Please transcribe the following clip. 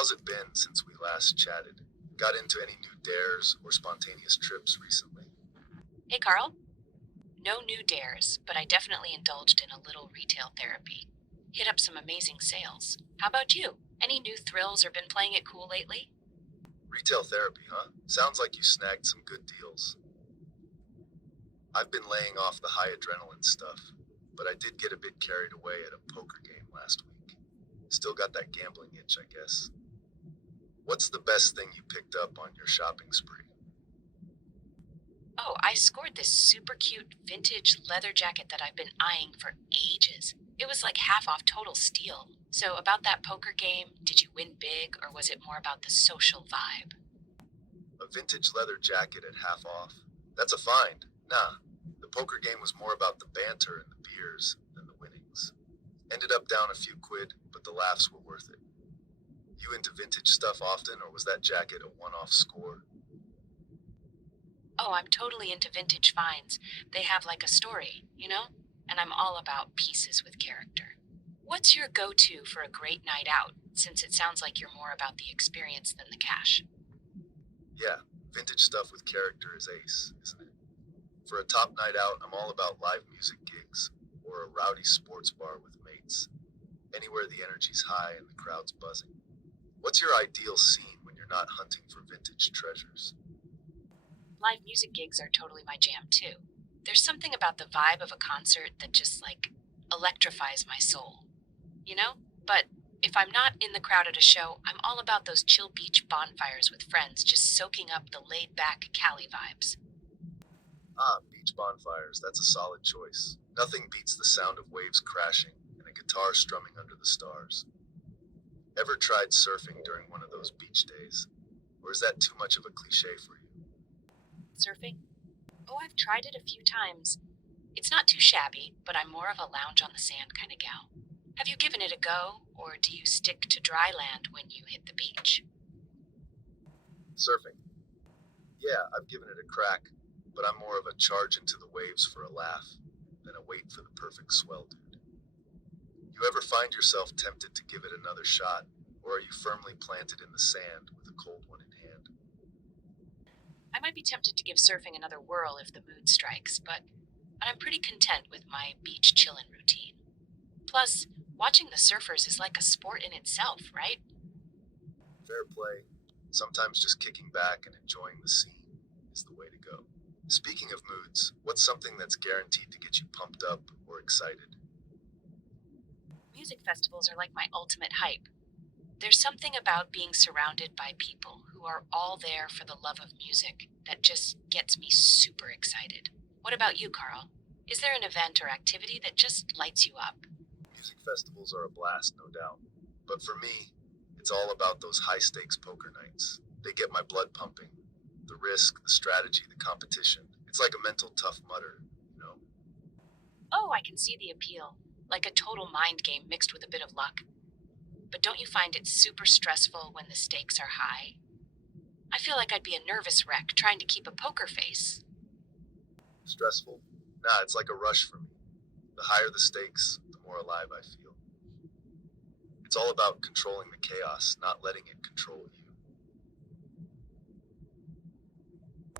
How's it been since we last chatted? Got into any new dares or spontaneous trips recently? Hey, Carl. No new dares, but I definitely indulged in a little retail therapy. Hit up some amazing sales. How about you? Any new thrills or been playing it cool lately? Retail therapy, huh? Sounds like you snagged some good deals. I've been laying off the high adrenaline stuff, but I did get a bit carried away at a poker game last week. Still got that gambling itch, I guess. What's the best thing you picked up on your shopping spree? Oh, I scored this super cute vintage leather jacket that I've been eyeing for ages. It was like half off total steal. So, about that poker game, did you win big or was it more about the social vibe? A vintage leather jacket at half off? That's a find. Nah, the poker game was more about the banter and the beers than the winnings. Ended up down a few quid, but the laughs were worth it. You into vintage stuff often, or was that jacket a one-off score? Oh, I'm totally into vintage finds. They have like a story, you know? And I'm all about pieces with character. What's your go to for a great night out, since it sounds like you're more about the experience than the cash? Yeah, vintage stuff with character is ace, isn't it? For a top night out, I'm all about live music gigs, or a rowdy sports bar with mates. Anywhere the energy's high and the crowd's buzzing. What's your ideal scene when you're not hunting for vintage treasures? Live music gigs are totally my jam too. There's something about the vibe of a concert that just like electrifies my soul, you know? But if I'm not in the crowd at a show, I'm all about those chill beach bonfires with friends, just soaking up the laid back Cali vibes. Ah, beach bonfires, that's a solid choice. Nothing beats the sound of waves crashing and a guitar strumming under the stars. Ever tried surfing during one of those beach days? Or is that too much of a cliche for you? Surfing? Oh, I've tried it a few times. It's not too shabby, but I'm more of a lounge on the sand kind of gal. Have you given it a go, or do you stick to dry land when you hit the beach? Surfing. Yeah, I've given it a crack, but I'm more of a charge into the waves for a laugh than a wait for the perfect swell dude. You ever find yourself tempted to give it another shot, or are you firmly planted in the sand with a cold one in hand? I might be tempted to give surfing another whirl if the mood strikes, but I'm pretty content with my beach chillin' routine. Plus, watching the surfers is like a sport in itself, right? Fair play. Sometimes just kicking back and enjoying the scene is the way to go. Speaking of moods, what's something that's guaranteed to get you pumped up or excited? Music festivals are like my ultimate hype. There's something about being surrounded by people who are all there for the love of music that just gets me super excited. What about you, Carl? Is there an event or activity that just lights you up? Music festivals are a blast, no doubt. But for me, it's all about those high stakes poker nights. They get my blood pumping. The risk, the strategy, the competition. It's like a mental tough mutter, you know? Oh, I can see the appeal. Like a total mind game mixed with a bit of luck. But don't you find it super stressful when the stakes are high? I feel like I'd be a nervous wreck trying to keep a poker face. Stressful? Nah, it's like a rush for me. The higher the stakes, the more alive I feel. It's all about controlling the chaos, not letting it control you.